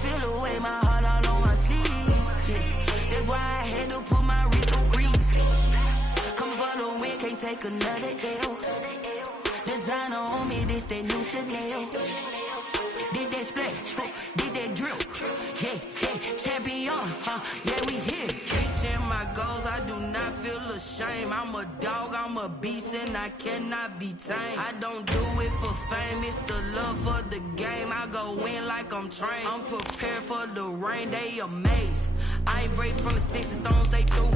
feel the way, my heart all on my sleeve. Yeah. That's why I had to put my wrist on freeze. Come for the win, can't take another L. Designer on me, this that new Chanel. This that splash, this that drill. Yeah, yeah, champion, yeah, we here. Reaching my goals, I do not feel ashamed. I'm a dog, I'm a beast, and I cannot be tamed. I don't do it for fame, it's the love for the game. I go in like I'm trained. I'm prepared for the rain, they amazed. I ain't break from the sticks and stones they threw.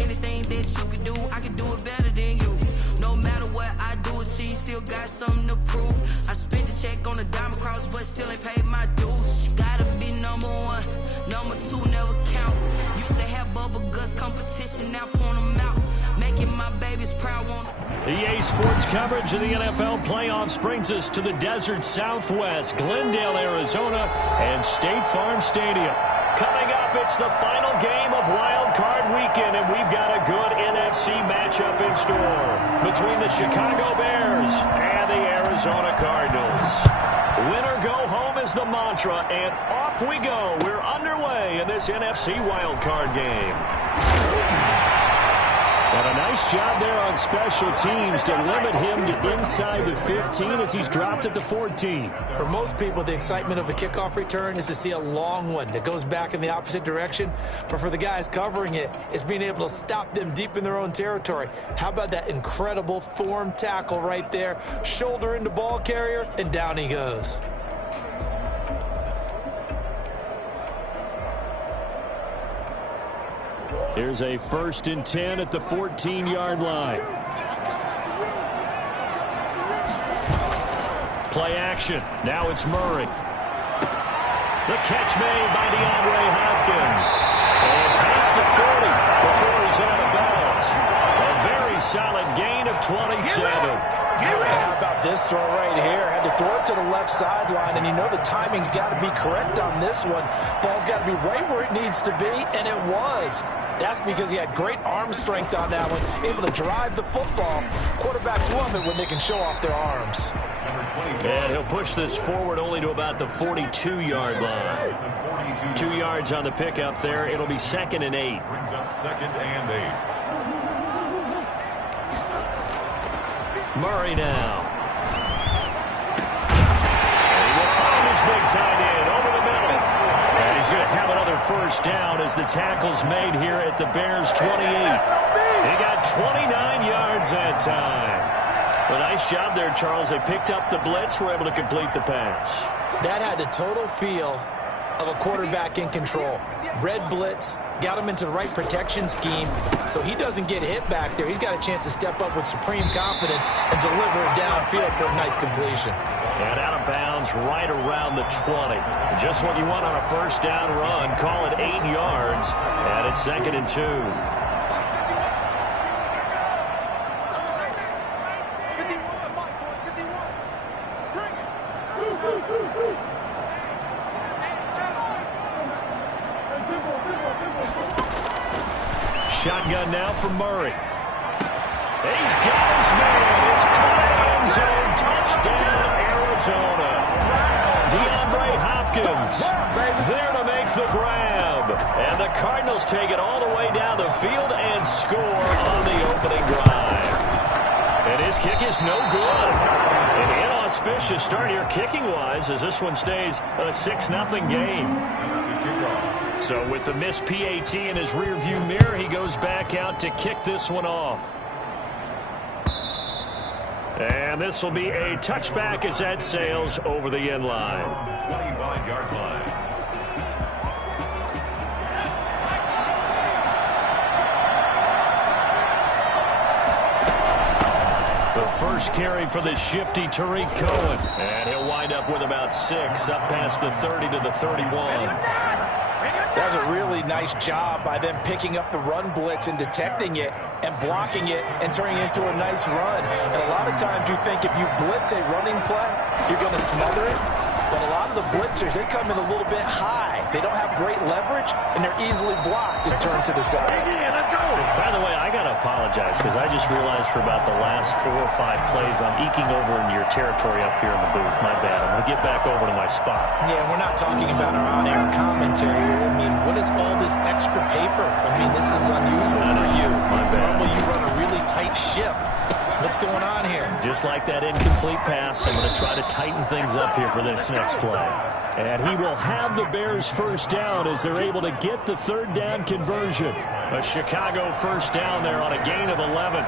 Anything that you can do, I can do it better than you. No matter what I do, achieve, still got something to prove. I spent the check on the diamond cross, but still ain't paid my dues. Gotta be number one, number two never count. Used to have bubble guts competition, now point them out. Making my babies proud. EA Sports coverage of the NFL playoffs brings us to the desert Southwest, Glendale, Arizona, and State Farm Stadium. Coming up, it's the final game of Wild Card Weekend, and we've got a good NFC matchup in store between the Chicago Bears and the Arizona Cardinals. Winner go home is the mantra, and off we go. We're underway in this NFC Wild Card game. And a nice job there on special teams to limit him to inside the 15 as he's dropped at the 14. For most people, the excitement of a kickoff return is to see a long one that goes back in the opposite direction. But for the guys covering it, it's being able to stop them deep in their own territory. How about that incredible form tackle right there? Shoulder into ball carrier, and down he goes. Here's a 1st and 10 at the 14-yard line. Play action. Now it's Murray. The catch made by DeAndre Hopkins. And past the 40 before he's out of bounds. A very solid gain of 27. How about this throw right here? Had to throw it to the left sideline, and you know the timing's got to be correct on this one. Ball's got to be right where it needs to be, and it was. That's because he had great arm strength on that one, able to drive the football. Quarterbacks love it when they can show off their arms. And he'll push this forward only to about the 42-yard line. 2 yards on the pickup there. It'll be 2nd and 8. Brings up 2nd and 8. Murray now. And he will find his big tight end over the middle. And he's going to have another 1st down as the tackle's made here at the Bears' 28. He got 29 yards that time. A nice job there, Charles. They picked up the blitz, were able to complete the pass. That had the total feel of a quarterback in control. Red blitz, got him into the right protection scheme, so he doesn't get hit back there. He's got a chance to step up with supreme confidence and deliver it downfield for a nice completion. And out of bounds right around the 20. Just what you want on a 1st down run. Call it 8 yards, and it's 2nd and 2. Shotgun now for Murray. He's got his man. It's caught end zone. Touchdown, Arizona. DeAndre Hopkins there to make the grab. And the Cardinals take it all the way down the field and score on the opening drive. And his kick is no good. An inauspicious start here kicking-wise as this one stays a 6-0 game. So with the missed PAT in his rearview mirror, he goes back out to kick this one off. And this will be a touchback as that sails over the end line. 25-yard line. The first carry for the shifty Tariq Cohen. And he'll wind up with about 6 up past the 30 to the 31. That was a really nice job by them picking up the run blitz and detecting it and blocking it and turning it into a nice run. And a lot of times you think if you blitz a running play, you're going to smother it. but a lot of the blitzers, they come in a little bit high. They don't have great leverage, and they're easily blocked and turned to the side. By the way, I got to apologize because I just realized for about the last 4 or 5 plays, I'm eking over into your territory up here in the booth. My bad. I'm going to get back over to my spot. Yeah, we're not talking about our on-air commentary here. I mean, what is all this extra paper? I mean, this is unusual for you. My bad. Normally you run a really tight ship. What's going on here? Just like that incomplete pass, I'm going to try to tighten things up here for this next play. And he will have the Bears first down as they're able to get the third down conversion. A Chicago first down there on a gain of 11.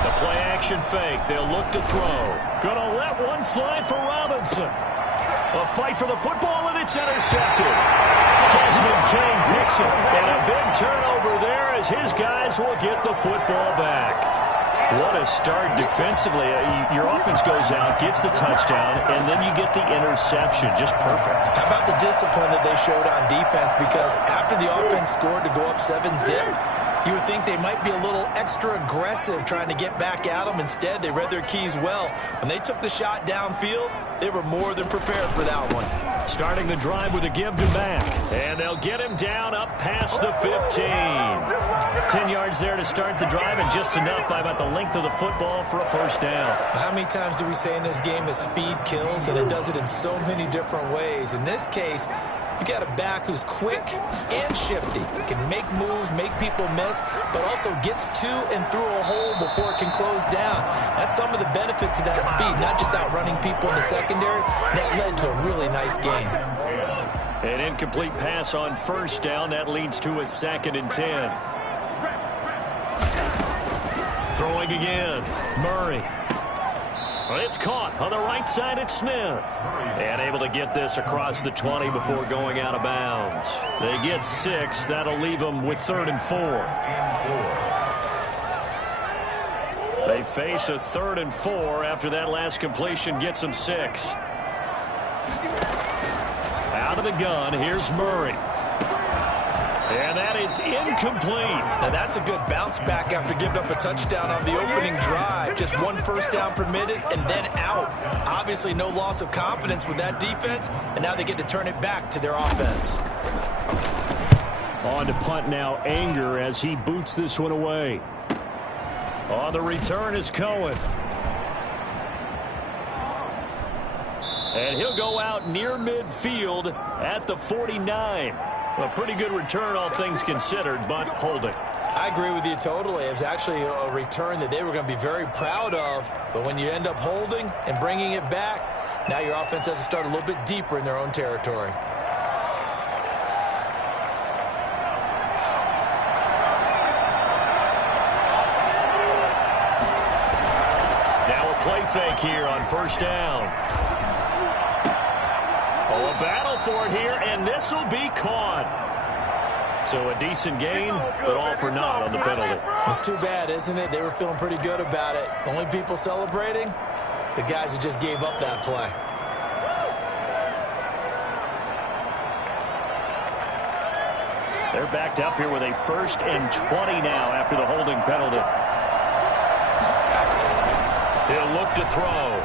The play action fake. They'll look to throw. Gonna let one fly for Robinson. A fight for the football, and it's intercepted. Desmond King picks it, and a big turnover there as his guys will get the football back. What a start defensively. Your offense goes out, gets the touchdown, and then you get the interception. Just perfect. How about the discipline that they showed on defense? Because after the offense scored to go up 7-zip, you would think they might be a little extra aggressive trying to get back at them. Instead, they read their keys well. When they took the shot downfield, they were more than prepared for that one. Starting the drive with a give to Mack. And they'll get him down up past the 15. 10 yards there to start the drive, and just enough by about the length of the football for a first down. How many times do we say in this game that speed kills, and it does it in so many different ways? In this case, you got a back who's quick and shifty, can make moves, make people miss, but also gets to and through a hole before it can close down. That's some of the benefits of that speed, not just outrunning people in the secondary. That led to a really nice game. An incomplete pass on first down. That leads to a 2nd and 10. Throwing again. Murray. Well, it's caught on the right side at Smith. And able to get this across the 20 before going out of bounds. They get 6. That'll leave them with 3rd and 4. They face a 3rd and 4 after that last completion gets them 6. Out of the gun, here's Murray. And that is incomplete. Now that's a good bounce back after giving up a touchdown on the opening drive. Just 1 first down permitted and then out. Obviously no loss of confidence with that defense, and now they get to turn it back to their offense. On to punt now, Anger as he boots this one away. On the return is Cohen. And he'll go out near midfield at the 49. A pretty good return, all things considered, but holding. I agree with you totally. It was actually a return that they were going to be very proud of. But when you end up holding and bringing it back, now your offense has to start a little bit deeper in their own territory. Now a play fake here on first down. Oh, a battle for it here, and this will be caught. So a decent gain, but all for naught on the penalty. It's too bad, isn't it? They were feeling pretty good about it. Only people celebrating, the guys who just gave up that play. They're backed up here with a 1st and 20 now after the holding penalty. He'll look to throw.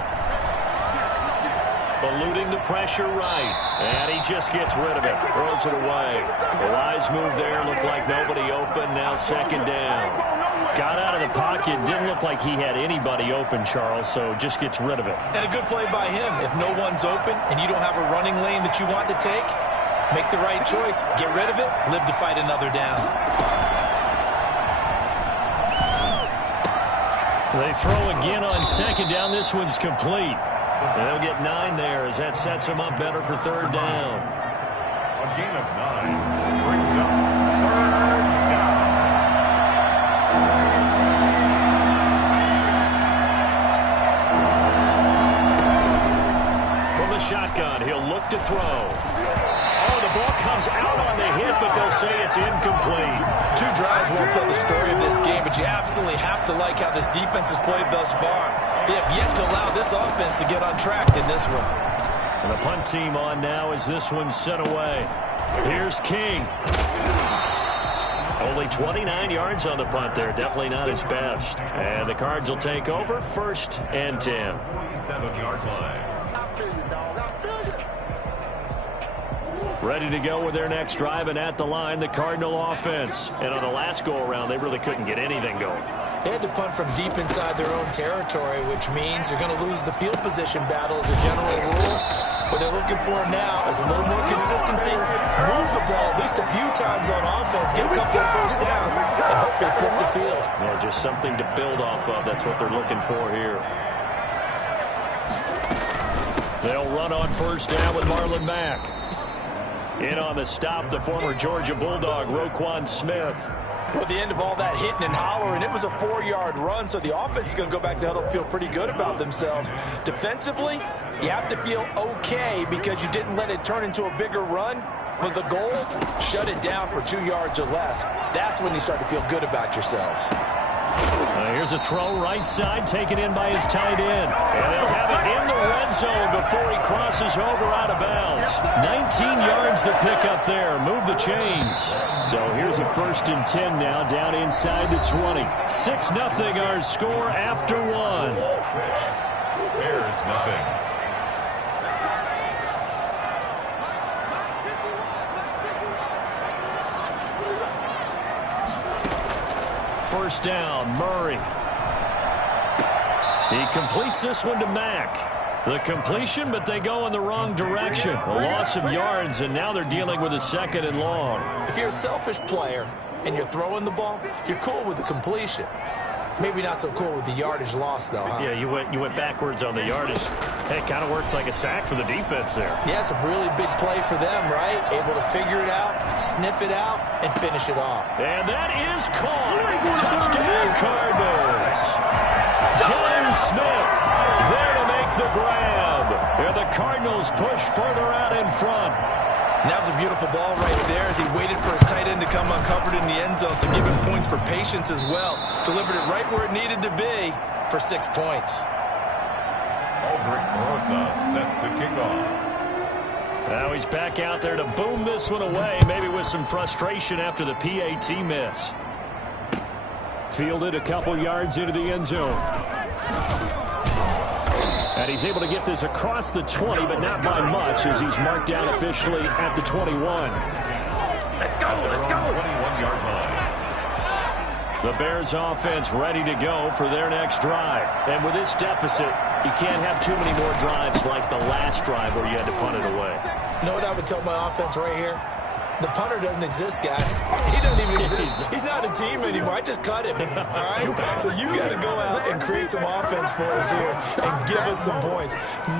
Eluding the pressure right. And he just gets rid of it. Throws it away. The wise move there. Looked like nobody open. Now 2nd down. Got out of the pocket. Didn't look like he had anybody open, Charles, so just gets rid of it. And a good play by him. If no one's open and you don't have a running lane that you want to take, make the right choice. Get rid of it. Live to fight another down. They throw again on 2nd down. This one's complete. They'll get 9 there as that sets them up better for 3rd down. A gain of 9 brings up 3rd down. From the shotgun, he'll look to throw. Oh, the ball comes out on the hit, but they'll say it's incomplete. 2 drives won't tell the story of this game, but you absolutely have to like how this defense has played thus far. They have yet to allow this offense to get on track in this one. And the punt team on now as this one's set away. Here's King. Only 29 yards on the punt there. Definitely not his best. And the Cards will take over 1st and 10. 47-yard line. Ready to go with their next drive, and at the line, the Cardinal offense. And on the last go-around, they really couldn't get anything going. They had to punt from deep inside their own territory, which means they're going to lose the field position battle as a general rule. What they're looking for now is a little more consistency, move the ball at least a few times on offense, get a couple of first downs, and hopefully flip the field. Yeah, just something to build off of. That's what they're looking for here. They'll run on 1st down with Marlon Mack. In on the stop, the former Georgia Bulldog, Roquan Smith. Well, at the end of all that hitting and hollering, it was a 4-yard run, so the offense is going to go back to huddle and feel pretty good about themselves. Defensively, you have to feel okay because you didn't let it turn into a bigger run. But the goal, shut it down for 2 yards or less. That's when you start to feel good about yourselves. Here's a throw right side, taken in by his tight end. And they'll have it in the red zone before he crosses over out of bounds. 19 yards the pickup there. Move the chains. So here's a 1st and 10 now, down inside the 20. 6-0 our score after 1. Bears nothing. First down, Murray. He completes this one to Mack. The completion, but they go in the wrong direction. A loss of yards, and now they're dealing with a 2nd and long. If you're a selfish player and you're throwing the ball, you're cool with the completion. Maybe not so cool with the yardage loss, though, huh? Yeah, you went backwards on the yardage. Hey, it kind of works like a sack for the defense there. Yeah, it's a really big play for them, right? Able to figure it out, sniff it out, and finish it off. And that is caught. Touchdown, Cardinals. John Smith there to make the grab. And the Cardinals push further out in front. And that was a beautiful ball right there as he waited for his tight end to come uncovered in the end zone, so give him points for patience as well. Delivered it right where it needed to be for 6 points. Aldrich Rosa set to kick off. Now he's back out there to boom this one away, maybe with some frustration after the PAT miss. Fielded a couple yards into the end zone. And he's able to get this across the 20, but not by much, as he's marked down officially at the 21. Let's go, let's go. 21-yard line. The Bears offense ready to go for their next drive. And with this deficit, you can't have too many more drives like the last drive where you had to punt it away. You know what I would tell my offense right here? The punter doesn't exist, guys. He doesn't even exist. He's not a team anymore. I just cut him, all right? So you got to go out and create some offense for us here and give us some points.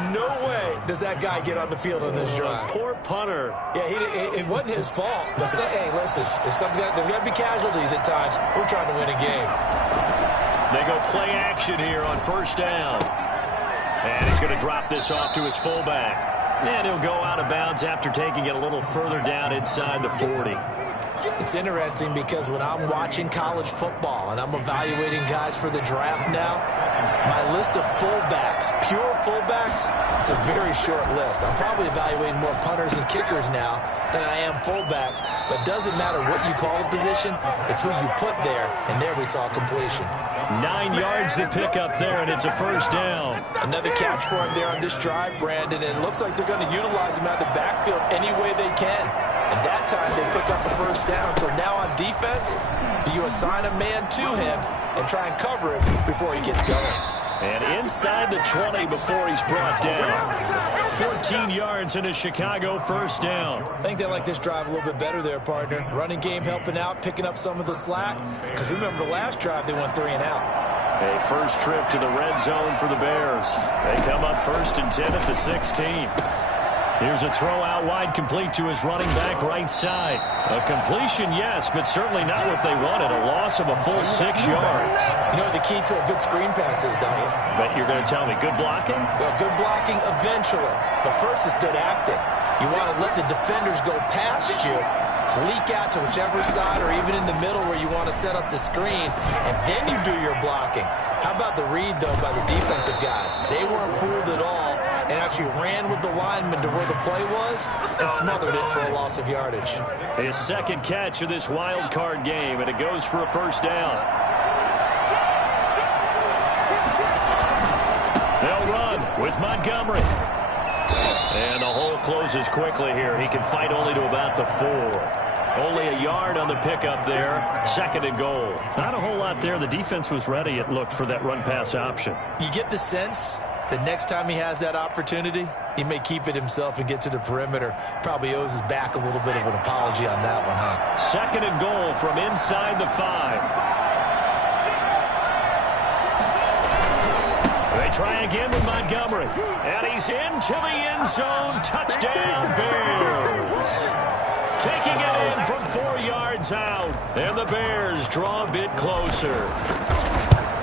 No way does that guy get on the field on this drive. Poor punter. Yeah, it wasn't his fault. But hey, listen, there's got to be casualties at times. We're trying to win a game. They go play action here on 1st down. And he's going to drop this off to his fullback. And he'll go out of bounds after taking it a little further down inside the 40. It's interesting because when I'm watching college football and I'm evaluating guys for the draft now, my list of fullbacks, pure fullbacks, it's a very short list. I'm probably evaluating more punters and kickers now than I am fullbacks, but it doesn't matter what you call a position, it's who you put there, and there we saw completion. 9 yards to pick up there, and it's a 1st down. Another catch for him there on this drive, Brandon, and it looks like they're going to utilize him out of the backfield any way they can. And that time they pick up a 1st down. So now on defense, do you assign a man to him and try and cover him before he gets going? And inside the 20 before he's brought down. 14 yards and a Chicago 1st down. I think they like this drive a little bit better there, partner. Running game helping out, picking up some of the slack. Because remember the last drive, they went 3 and out. A first trip to the red zone for the Bears. They come up 1st and 10 at the 16. Here's a throw out wide, complete to his running back right side. A completion, yes, but certainly not what they wanted. A loss of a full 6 yards. You know what the key to a good screen pass is, don't you? But you're going to tell me good blocking? Well, good blocking eventually. But first is good acting. You want to let the defenders go past you, leak out to whichever side or even in the middle where you want to set up the screen, and then you do your blocking. How about the read, though, by the defensive guys? They weren't fooled at all, and actually ran with the lineman to where the play was and smothered it for a loss of yardage. His second catch of this wild card game, and it goes for a first down. They'll run with Montgomery. And the hole closes quickly here. He can fight only to about the 4. Only a yard on the pickup there. 2nd and goal. Not a whole lot there. The defense was ready, it looked, for that run-pass option. You get the sense that next time he has that opportunity, he may keep it himself and get to the perimeter. Probably owes his back a little bit of an apology on that one, huh? 2nd and goal from inside the 5. They try again with Montgomery. And he's into the end zone. Touchdown, Bears. Taking it in from 4 yards out. And the Bears draw a bit closer.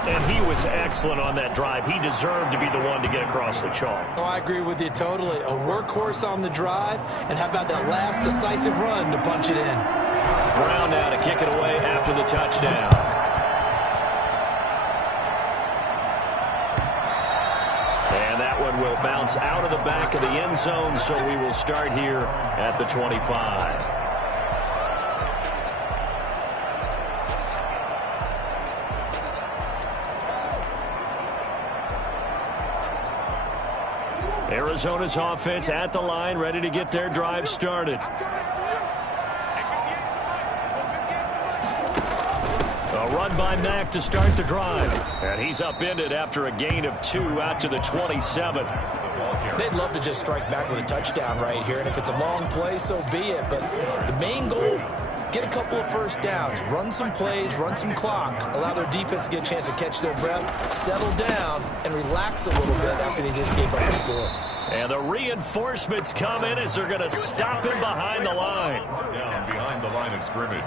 And he was excellent on that drive. He deserved to be the one to get across the chalk. Oh, I agree with you totally. A workhorse on the drive. And how about that last decisive run to punch it in? Brown now to kick it away after the touchdown. And that one will bounce out of the back of the end zone, so we will start here at the 25. Arizona's offense at the line, ready to get their drive started. A run by Mack to start the drive. And he's upended after a gain of 2 out to the 27. They'd love to just strike back with a touchdown right here. And if it's a long play, so be it. But the main goal, get a couple of first downs, run some plays, run some clock, allow their defense to get a chance to catch their breath, settle down, and relax a little bit after they just gave up a score. And the reinforcements come in as they're going to stop him behind the line. Down behind the line of scrimmage.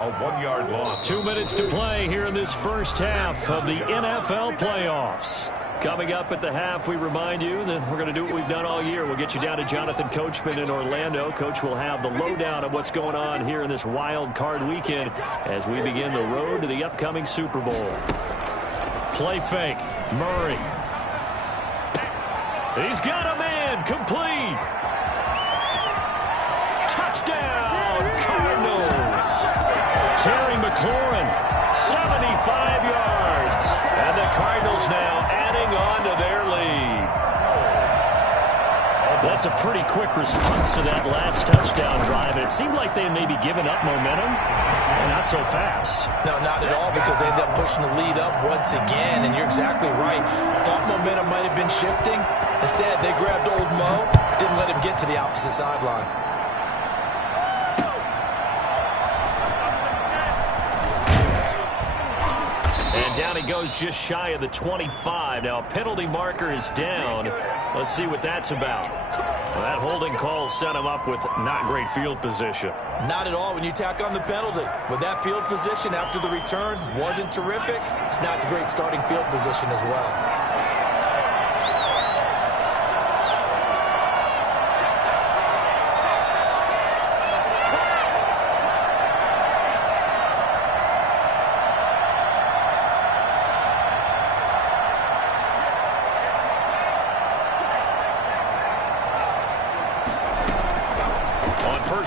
A 1-yard loss. 2 minutes to play here in this first half of the NFL playoffs. Coming up at the half, we remind you that we're going to do what we've done all year. We'll get you down to Jonathan Coachman in Orlando. Coach will have the lowdown of what's going on here in this wild card weekend as we begin the road to the upcoming Super Bowl. Play fake. Murray. He's got a man. Complete. Touchdown, Cardinals. Terry McLaurin, 75 yards. And the Cardinals now adding on to their lead. That's a pretty quick response to that last touchdown drive. It seemed like they had maybe given up momentum. Not so fast. No, not at all, because they ended up pushing the lead up once again. And you're exactly right. Thought momentum might have been shifting. Instead, they grabbed old Mo, didn't let him get to the opposite sideline. And down he goes just shy of the 25. Now a penalty marker is down. Let's see what that's about. Well, that holding call set him up with not great field position. Not at all when you tack on the penalty. With that field position after the return wasn't terrific. It's not a great starting field position as well.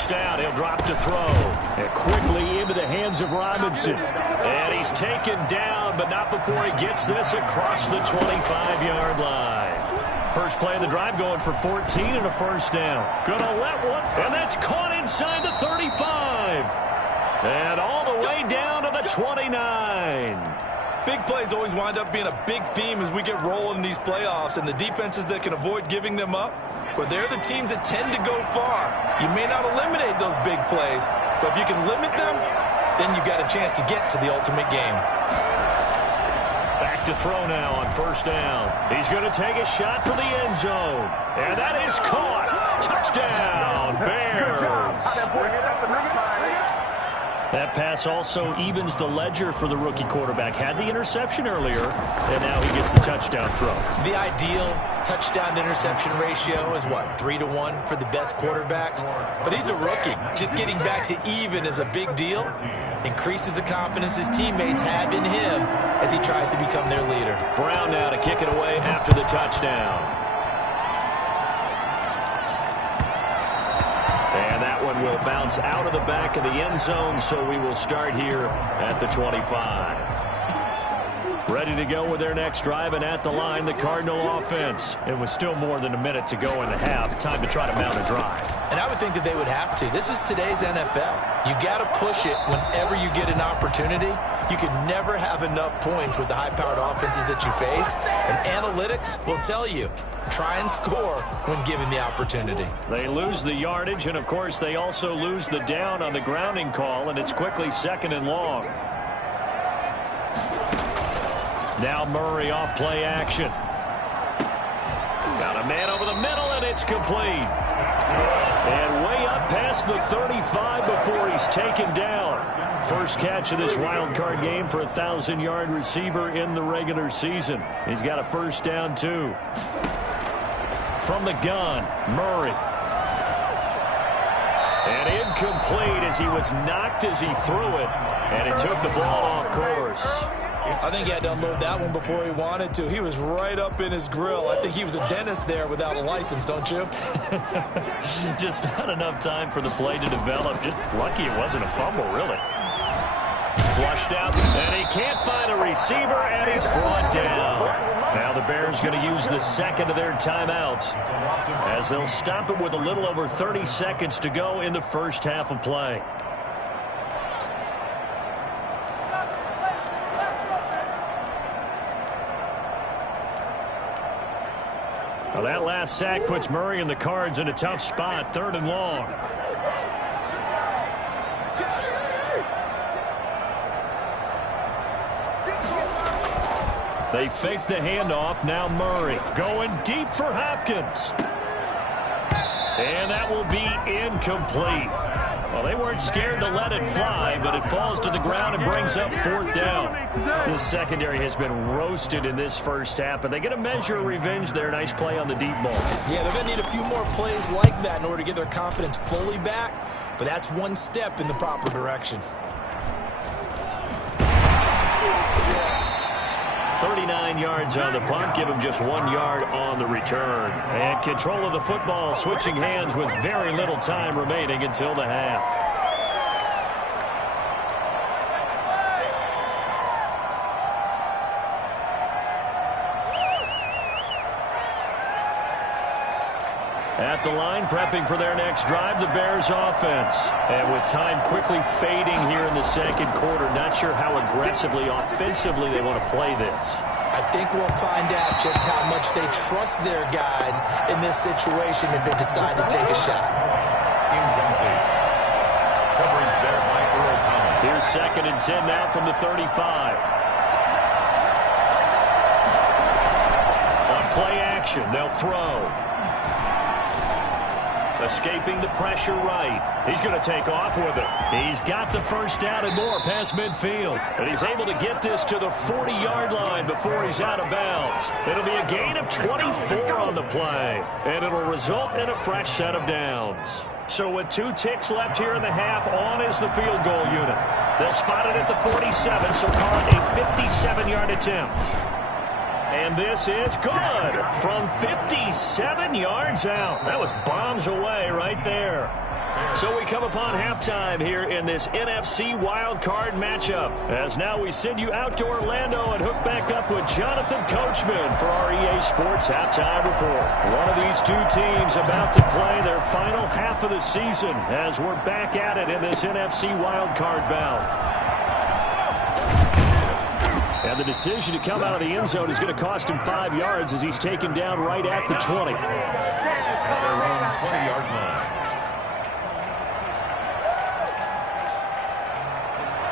Down, he'll drop to throw. And quickly into the hands of Robinson. And he's taken down, but not before he gets this across the 25-yard line. First play of the drive going for 14 and a first down. Gonna let one, and that's caught inside the 35. And all the way down to the 29. Big plays always wind up being a big theme as we get rolling in these playoffs, and the defenses that can avoid giving them up, but they're the teams that tend to go far. You may not eliminate those big plays, but if you can limit them, then you've got a chance to get to the ultimate game. Back to throw now on first down. He's going to take a shot for the end zone. And that is caught. Touchdown, Bears. That pass also evens the ledger for the rookie quarterback. Had the interception earlier, and now he gets the touchdown throw. The ideal touchdown-to-interception ratio is, what, 3-to-1 for the best quarterbacks? But he's a rookie. Just getting back to even is a big deal. Increases the confidence his teammates have in him as he tries to become their leader. Brown now to kick it away after the touchdown. bounce out of the back of the end zone, so we will start here at the 25. Ready to go with their next drive, and at the line, the Cardinal offense. It was still more than a minute to go in the half. Time to try to mount a drive. And I would think that they would have to. This is today's NFL. You got to push it whenever you get an opportunity. You can never have enough points with the high-powered offenses that you face. And analytics will tell you, try and score when given the opportunity. They lose the yardage, and, of course, they also lose the down on the grounding call, and it's quickly 2nd and long. Now Murray off play action. Got a man over the middle, and it's complete. And way up past the 35 before he's taken down. First catch of this wild card game for a 1,000-yard receiver in the regular season. He's got a first down, too. From the gun, Murray. And incomplete as he was knocked as he threw it. And it took the ball off course. I think he had to unload that one before he wanted to. He was right up in his grill. I think he was a dentist there without a license, don't you? Just not enough time for the play to develop. Just lucky it wasn't a fumble, really. Flushed out, and he can't find a receiver, and he's brought down. Now the Bears going to use the second of their timeouts as they'll stop it with a little over 30 seconds to go in the first half of play. Well, that last sack puts Murray and the Cards in a tough spot, 3rd and long. They fake the handoff. Now Murray going deep for Hopkins. And that will be incomplete. Well, they weren't scared to let it fly, but it falls to the ground and brings up 4th down. This secondary has been roasted in this first half, but they get a measure of revenge there. Nice play on the deep ball. Yeah, they're going to need a few more plays like that in order to get their confidence fully back, but that's one step in the proper direction. 39 yards on the punt, give him just 1 yard on the return. And control of the football, switching hands with very little time remaining until the half. At the line, prepping for their next drive, the Bears offense. And with time quickly fading here in the second quarter, not sure how aggressively, offensively they want to play this. I think we'll find out just how much they trust their guys in this situation if they decide to take a shot. Incomplete. Coverage there by Earl Thomas. Here's 2nd and 10 now from the 35. On play action, they'll throw. Escaping the pressure right. He's going to take off with it. He's got the first down and more past midfield. And he's able to get this to the 40-yard line before he's out of bounds. It'll be a gain of 24 on the play. And it'll result in a fresh set of downs. So with 2 ticks left here in the half, on is the field goal unit. They'll spot it at the 47, so call it a 57-yard attempt. And this is good from 57 yards out. That was bombs away right there. So we come upon halftime here in this NFC wildcard matchup. As now we send you out to Orlando and hook back up with Jonathan Coachman for our EA Sports Halftime Report. One of these two teams about to play their final half of the season as we're back at it in this NFC wildcard bout. And the decision to come out of the end zone is going to cost him 5 yards as he's taken down right at the 20. At their own 20-yard line.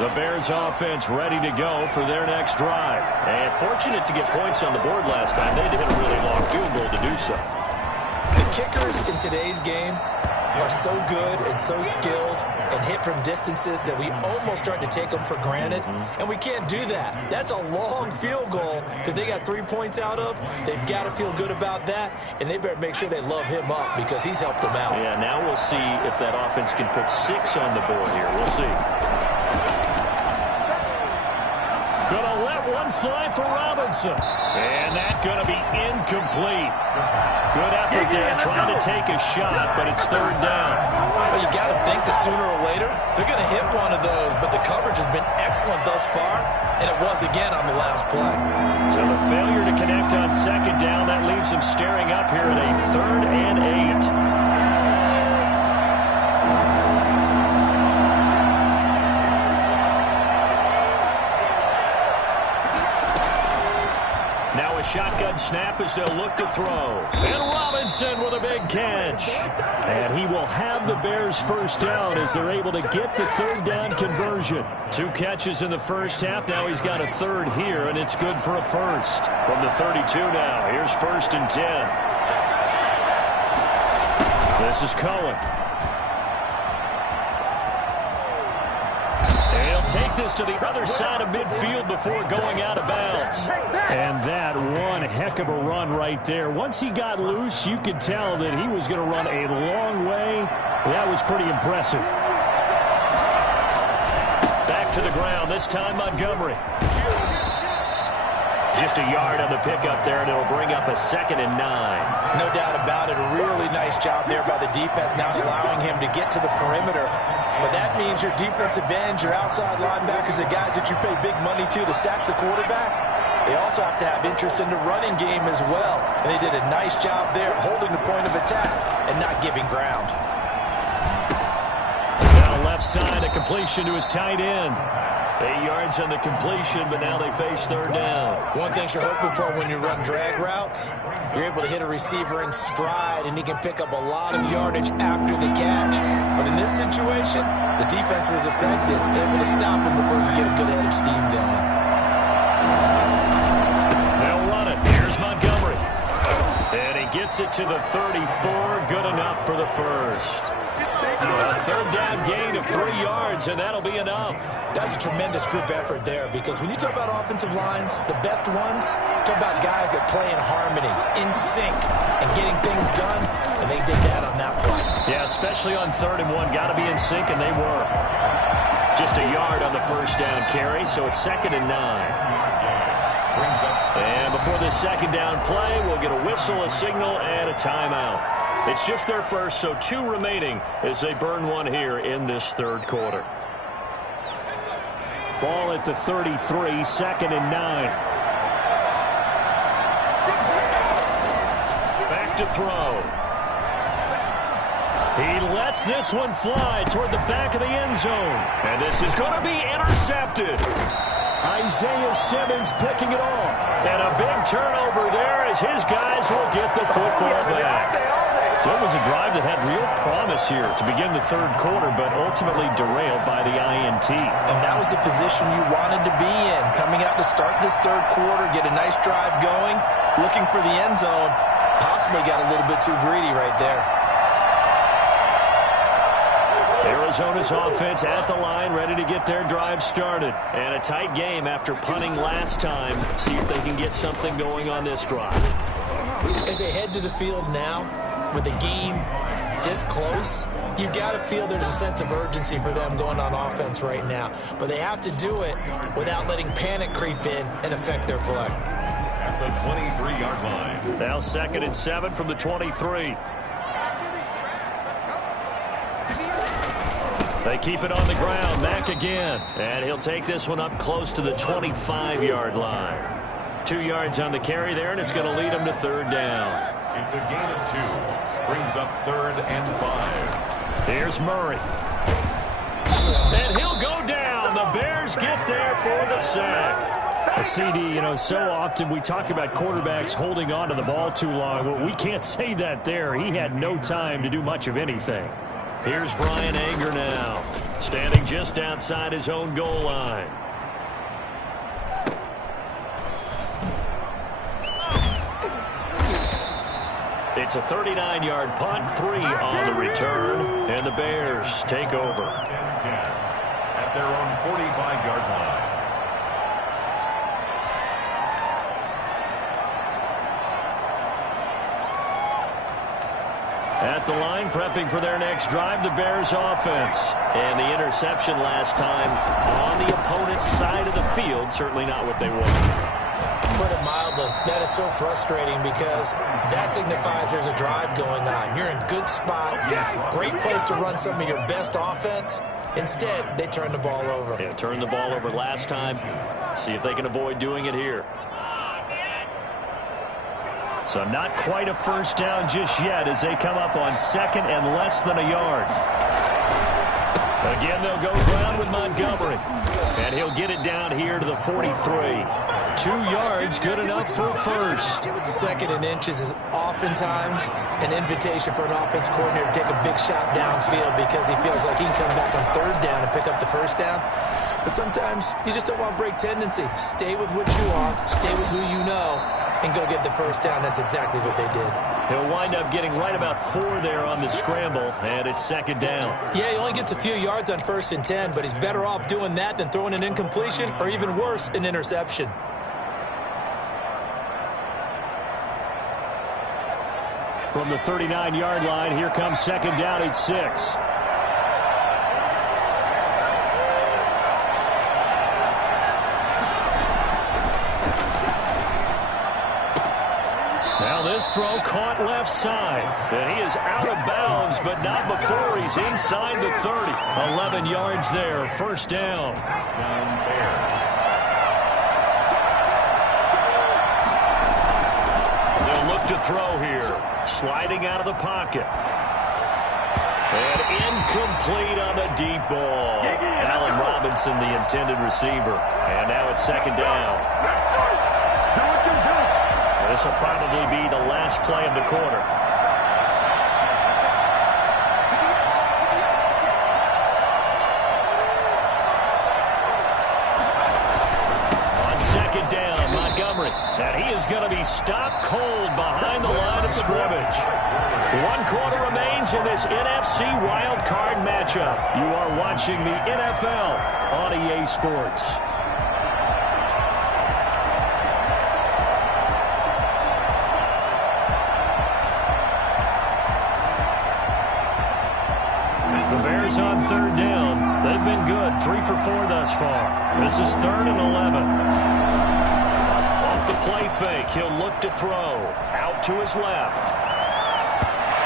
The Bears offense ready to go for their next drive. And fortunate to get points on the board last time. They hit a really long field goal to do so. The kickers in today's game are so good and so skilled and hit from distances that we almost start to take them for granted. And we can't do that. That's a long field goal that they got 3 points out of. They've got to feel good about that, and they better make sure they love him up because he's helped them out. Yeah, now we'll see if that offense can put 6 on the board here. We'll see. Gonna let one fly for Robinson. And that's going to be incomplete. Good effort there trying to take a shot, but it's third down. Well, you got to think that sooner or later they're going to hit one of those, but the coverage has been excellent thus far, and it was again on the last play. So the failure to connect on second down, that leaves them staring up here at a 3rd and 8. Now a shotgun snap as they'll look to throw. And Robinson with a big catch. And he will have the Bears first down as they're able to get the third down conversion. 2 catches in the first half. Now he's got a third here, and it's good for a first. From the 32 now, here's 1st and 10. This is Cohen. Take this to the other side of midfield before going out of bounds. And that one heck of a run right there. Once he got loose, you could tell that he was going to run a long way. That was pretty impressive. Back to the ground, this time Montgomery. Just a yard on the pickup there, and it'll bring up a 2nd and 9. No doubt about it. A really nice job there by the defense, not allowing him to get to the perimeter. But that means your defensive ends, your outside linebackers, the guys that you pay big money to sack the quarterback, they also have to have interest in the running game as well. And they did a nice job there holding the point of attack and not giving ground. Now left side, a completion to his tight end. 8 yards on the completion, but now they face third down. One thing you're hoping for when you run drag routes, you're able to hit a receiver in stride, and he can pick up a lot of yardage after the catch. But in this situation, the defense was effective, able to stop him before he get a good head of steam going. They'll run it. Here's Montgomery. And he gets it to the 34. Good enough for the first. A third down gain of 3 yards, and that'll be enough. That's a tremendous group effort there, because when you talk about offensive lines, the best ones, talk about guys that play in harmony, in sync, and getting things done, and they did that on that play. Yeah, especially on 3rd and 1. Got to be in sync, and they were. Just a yard on the first down carry, so it's 2nd and 9. And before this second down play, we'll get a whistle, a signal, and a timeout. It's just their first, so 2 remaining as they burn one here in this third quarter. Ball at the 33, 2nd and 9. Back to throw. He lets this one fly toward the back of the end zone. And this is going to be intercepted. Isaiah Simmons picking it off. And a big turnover there as his guys will get the football back. So it was a drive that had real promise here to begin the third quarter, but ultimately derailed by the INT. And that was the position you wanted to be in. Coming out to start this third quarter, get a nice drive going, looking for the end zone. Possibly got a little bit too greedy right there. Arizona's offense at the line, ready to get their drive started. And a tight game after punting last time. See if they can get something going on this drive. As they head to the field now, with the game this close, you've got to feel there's a sense of urgency for them going on offense right now. But they have to do it without letting panic creep in and affect their play. At the 23-yard line. Now 2nd and 7 from the 23. They keep it on the ground. Mack again. And he'll take this one up close to the 25-yard line. 2 yards on the carry there, and it's going to lead him to third down. It's a gain of 2. Brings up 3rd and 5. Here's Murray. And he'll go down. The Bears get there for the sack. CD, so often we talk about quarterbacks holding on to the ball too long. Well, we can't say that there. He had no time to do much of anything. Here's Brian Anger now, standing just outside his own goal line. It's a 39-yard punt, 3 on the return, and the Bears take over. 10-10 at their own 45-yard line. At the line, prepping for their next drive, the Bears offense. And the interception last time on the opponent's side of the field, certainly not what they want. Put it mildly, that is so frustrating because that signifies there's a drive going on. You're in good spot, great place to run some of your best offense. Instead, they turn the ball over. Yeah, turned the ball over last time. See if they can avoid doing it here. So not quite a first down just yet as they come up on second and less than a yard. Again, they'll go ground with Montgomery. And he'll get it down here to the 43. 2 yards, good enough for a first. Second and inches is oftentimes an invitation for an offense coordinator to take a big shot downfield because he feels like he can come back on third down and pick up the first down. But sometimes you just don't want to break tendency. Stay with what you are, stay with who you know, and go get the first down. That's exactly what they did. He'll wind up getting right about 4 there on the scramble, and it's second down. Yeah, he only gets a few yards on 1st and 10, but he's better off doing that than throwing an incompletion or even worse, an interception. From the 39-yard line, here comes second down at 6. Now this throw caught left side. And he is out of bounds, but not before he's inside the 30. 11 yards there, first down. They'll look to throw here. Sliding out of the pocket. And incomplete on the deep ball. Allen Robinson, the intended receiver. And now it's second down. This will probably be the last play of the quarter. On second down, Montgomery. And he is going to be stopped cold behind the line of scrimmage. 1 quarter remains in this NFC wildcard matchup. You are watching the NFL on EA Sports. On third down. They've been good. 3 for 4 thus far. This is 3rd and 11. Off the play fake. He'll look to throw. Out to his left.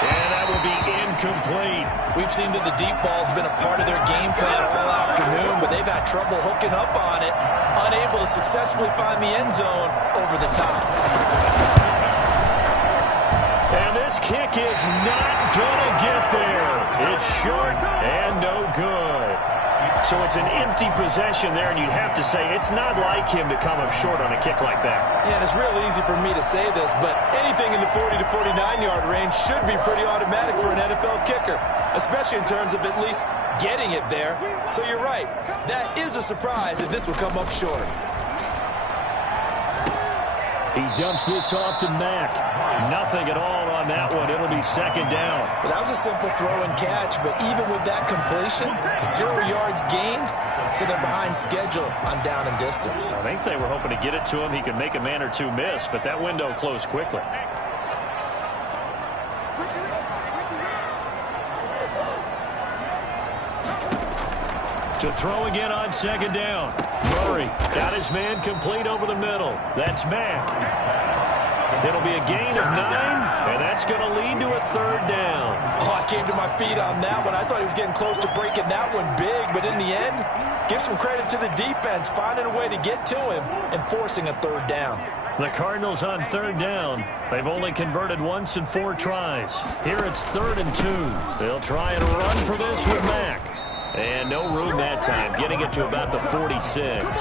And that will be incomplete. We've seen that the deep ball's been a part of their game plan all afternoon, but they've had trouble hooking up on it. Unable to successfully find the end zone over the top. And this kick is not going to get there. It's short and no good. So it's an empty possession there, and you'd have to say it's not like him to come up short on a kick like that. Yeah, and it's real easy for me to say this, but anything in the 40 to 49-yard range should be pretty automatic for an NFL kicker, especially in terms of at least getting it there. So you're right. That is a surprise if this would come up short. He dumps this off to Mack. Nothing at all on that one. It'll be second down. Well, that was a simple throw and catch, but even with that completion, 0 yards gained, so they're behind schedule on down and distance. I think they were hoping to get it to him. He could make a man or two miss, but that window closed quickly. To throw again on second down. Murray got his man complete over the middle. That's Mack. It'll be a gain of 9, and that's going to lead to a third down. Oh, I came to my feet on that one. I thought he was getting close to breaking that one big, but in the end, give some credit to the defense, finding a way to get to him and forcing a third down. The Cardinals on third down. They've only converted once in 4 tries. Here it's 3rd and 2. They'll try and run for this with Mack. And no room that time, getting it to about the 46.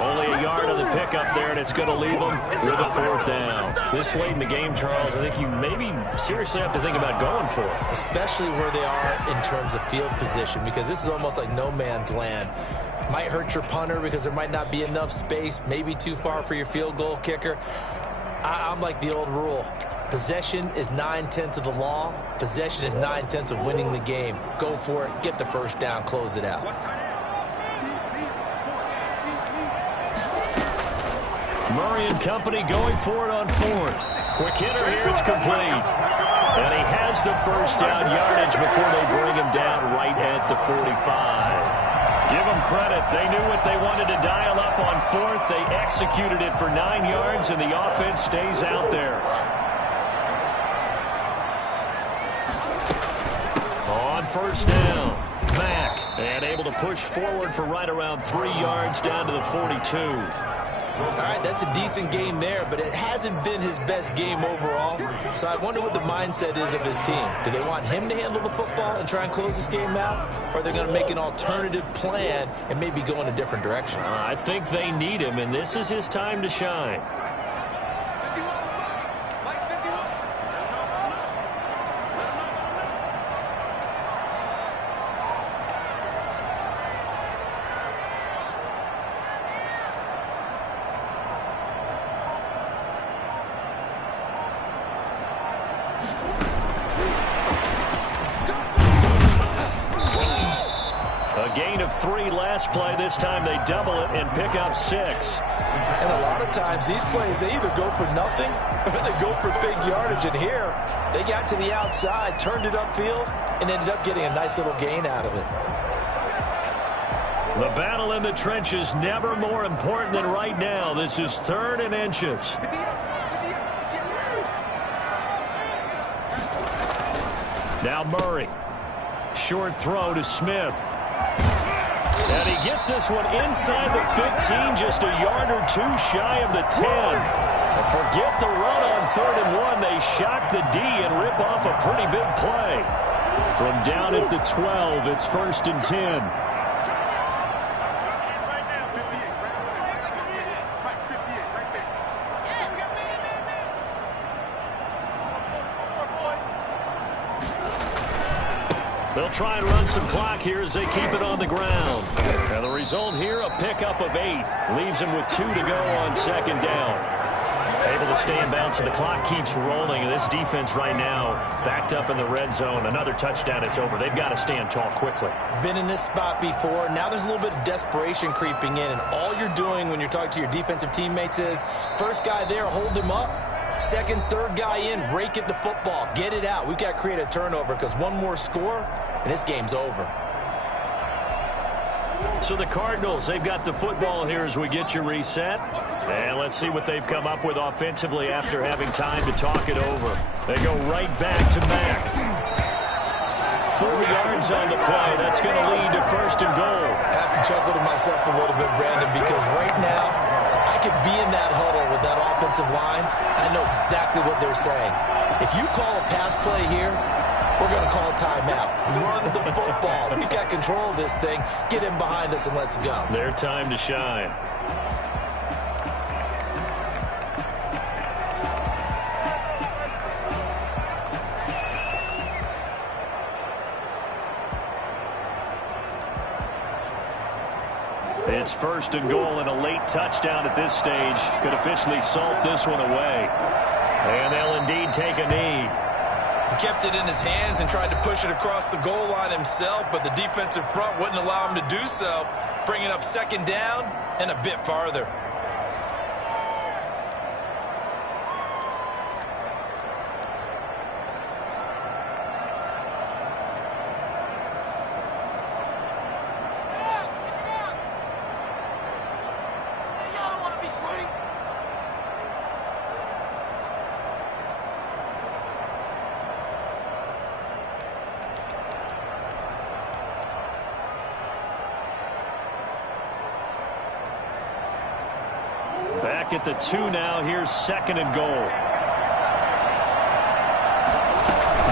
Only a yard on the pickup there, and it's going to leave them with a 4th down. This late in the game, Charles, I think you maybe seriously have to think about going for it. Especially where they are in terms of field position, because this is almost like no man's land. Might hurt your punter because there might not be enough space, maybe too far for your field goal kicker. I'm like the old rule. Possession is 9/10 of the law. Possession is 9/10 of winning the game. Go for it. Get the first down. Close it out. Murray and company going for it on 4th. Quick hitter here. It's complete. And he has the first down yardage before they bring him down right at the 45. Give them credit. They knew what they wanted to dial up on 4th. They executed it for 9 yards, and the offense stays out there. On first down, Mack, and able to push forward for right around 3 yards down to the 42. All right, that's a decent game there, but it hasn't been his best game overall. So I wonder what the mindset is of his team. Do they want him to handle the football and try and close this game out? Or are they going to make an alternative plan and maybe go in a different direction? I think they need him, and this is his time to shine. Gain of 3 last play. This time they double it and pick up 6. And a lot of times these plays, they either go for nothing or they go for big yardage. And here, they got to the outside, turned it upfield, and ended up getting a nice little gain out of it. The battle in the trenches never more important than right now. This is 3rd and inches. Now Murray. Short throw to Smith. And he gets this one inside the 15, just a yard or 2 shy of the 10. Forget the run on 3rd and 1. They shock the D and rip off a pretty big play. From down at the 12, it's 1st and 10. They'll try and run some clock here as they keep it on the ground. And the result here, a pickup of 8. Leaves them with 2 to go on 2nd down. Able to stay in bounds, so the clock keeps rolling. And this defense right now backed up in the red zone. Another touchdown, it's over. They've got to stand tall quickly. Been in this spot before. Now there's a little bit of desperation creeping in. And all you're doing when you're talking to your defensive teammates is, first guy there, hold him up. Second, third guy in, rake at the football. Get it out. We've got to create a turnover because one more score, and this game's over. So the Cardinals, they've got the football here as we get you reset. And let's see what they've come up with offensively after having time to talk it over. They go right back to Mack. 4 yards on the play. That's going to lead to 1st and goal. I have to chuckle to myself a little bit, Brandon, because right now I could be in that huddle with that offensive line. I know exactly what they're saying. If you call a pass play here, we're going to call a timeout. Run the football. We've got control of this thing. Get in behind us and let's go. Their time to shine. It's 1st and goal, and a late touchdown at this stage could officially salt this one away. And they'll indeed take a knee. He kept it in his hands and tried to push it across the goal line himself, but the defensive front wouldn't allow him to do so, bringing up 2nd down and a bit farther. Back at the 2 now. Here's 2nd and goal.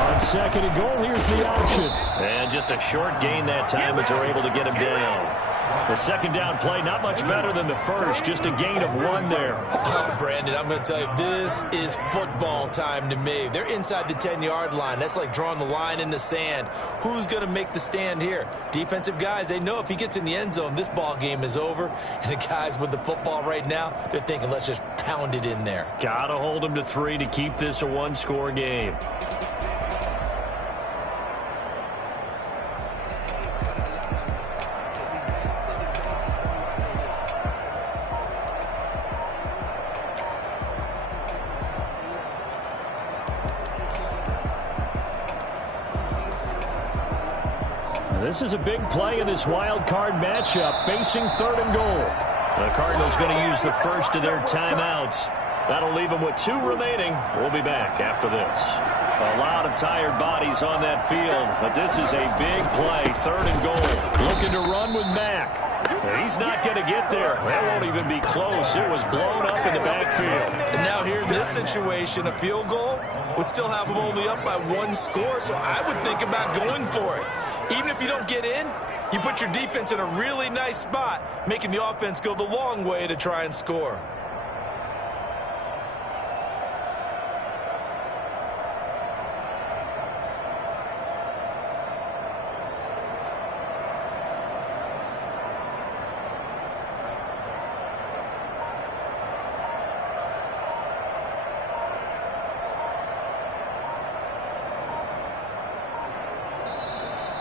On 2nd and goal, here's the option. And just a short gain that time as they're able to get him down. The 2nd down play, not much better than the first. Just a gain of 1 there. Oh, Brandon, I'm going to tell you, this is football time to me. They're inside the 10-yard line. That's like drawing the line in the sand. Who's going to make the stand here? Defensive guys, they know if he gets in the end zone, this ball game is over. And the guys with the football right now, they're thinking, let's just pound it in there. Got to hold him to 3 to keep this a 1-score game. This is a big play in this wild card matchup, facing 3rd and goal. The Cardinals going to use the first of their timeouts. That'll leave them with 2 remaining. We'll be back after this. A lot of tired bodies on that field, but this is a big play, 3rd and goal. Looking to run with Mack. He's not going to get there. That won't even be close. It was blown up in the backfield. And now here in this situation, a field goal would still have them only up by 1 score, so I would think about going for it. Even if you don't get in, you put your defense in a really nice spot, making the offense go the long way to try and score.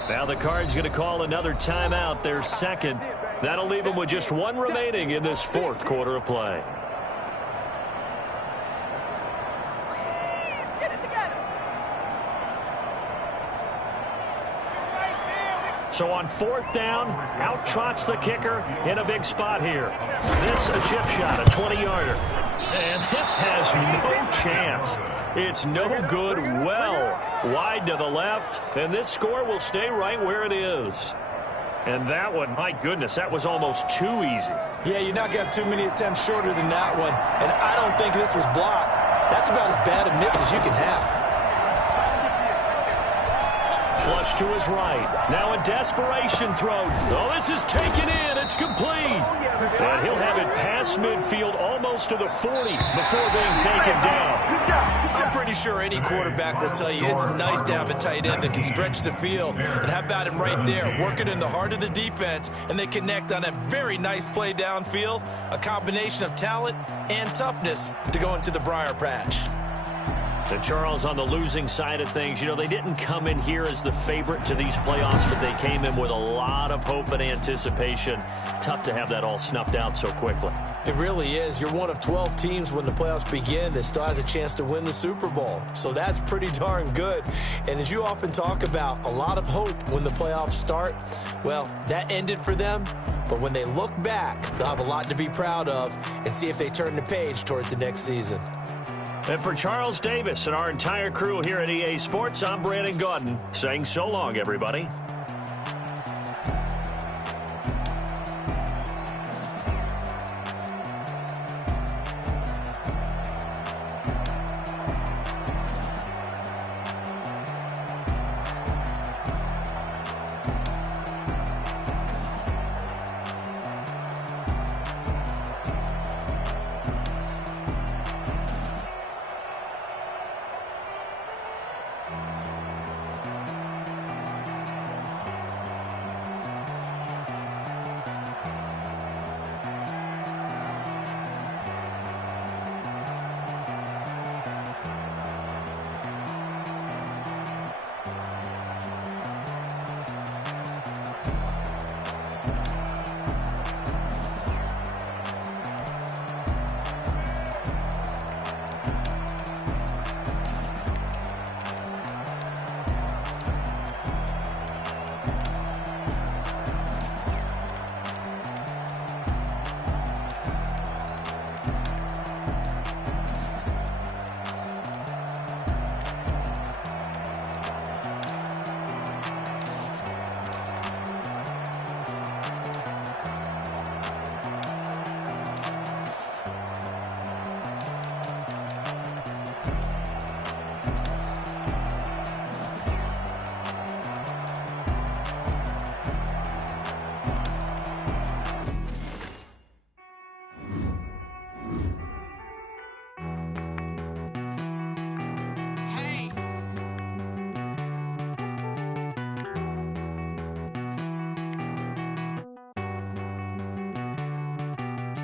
Now the Cards going to call another timeout, their 2nd. That'll leave them with just 1 remaining in this 4th quarter of play. Get it together. So on 4th down, out trots the kicker in a big spot here. This a chip shot, a 20-yarder. And this has no chance. It's no good, well wide to the left, and this score will stay right where it is. And that one, my goodness, that was almost too easy. Yeah, you're not going to have too many attempts shorter than that one, and I don't think this was blocked. That's about as bad a miss as you can have. Flush to his right. Now a desperation throw. Oh, this is taken in. It's complete. And he'll have it past midfield almost to the 40 before being taken down. I'm pretty sure any quarterback will tell you it's nice to have a tight end that can stretch the field. And how about him right there, working in the heart of the defense, and they connect on a very nice play downfield, a combination of talent and toughness to go into the briar patch. And Charles, on the losing side of things, you know, they didn't come in here as the favorite to these playoffs, but they came in with a lot of hope and anticipation. Tough to have that all snuffed out so quickly. It really is. You're one of 12 teams when the playoffs begin that still has a chance to win the Super Bowl. So that's pretty darn good. And as you often talk about, a lot of hope when the playoffs start. Well, that ended for them. But when they look back, they'll have a lot to be proud of and see if they turn the page towards the next season. And for Charles Davis and our entire crew here at EA Sports, I'm Brandon Gaudin saying so long, everybody.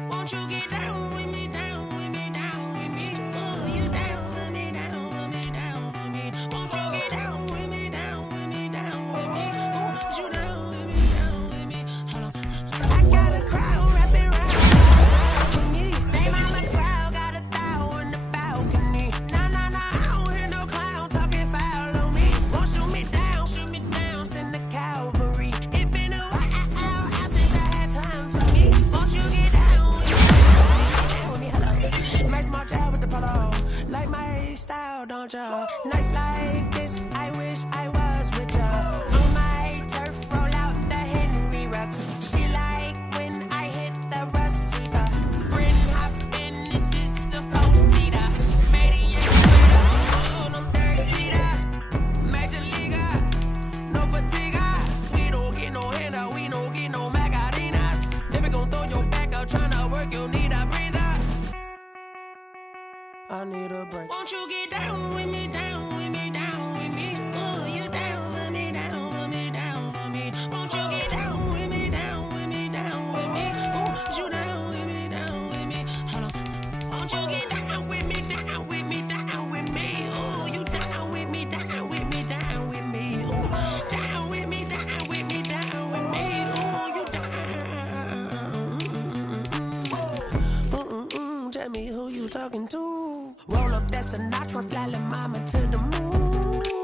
Won't you get down with me, down with me, down with me? Oh, you down with me, down with me, down with me. Won't you get down with me, down with me, down with me? Oh, you down with me, down with me? Hold on. I got a crowd wrapping around me. They mama crowd got 1,000 in the balcony. Nah, nah, nah, I don't hear no clown talking foul on me. Won't shoot me down, send the cavalry. It been a while since I had time for me. Won't you get down? want ya. Nights like this, I wish I was with ya. On my turf, roll out the Henry rocks. She like when I hit the receiver. Friend hop in, this is a four-seater. Made it in on them dirt cheater. Major leaguer, no fatigue. We don't get no handout, we don't get no Macarinas. Never gon' throw your back out, tryna work, you need a breather. I need a break. Won't you get down with me, down with me, down with me? Oh, you down with me, down with me, down with me. Won't you get down with me, down with me, down with me? Oh, you down with me, down with me? Hold on. Won't you get down with me, down with me, down with me? Oh, you down with me, down with me, down with me? Oh, down with me, down with me, down with me? Oh, you down. Tell me who you talking to. Roll up that Sinatra, fly la mama to the moon.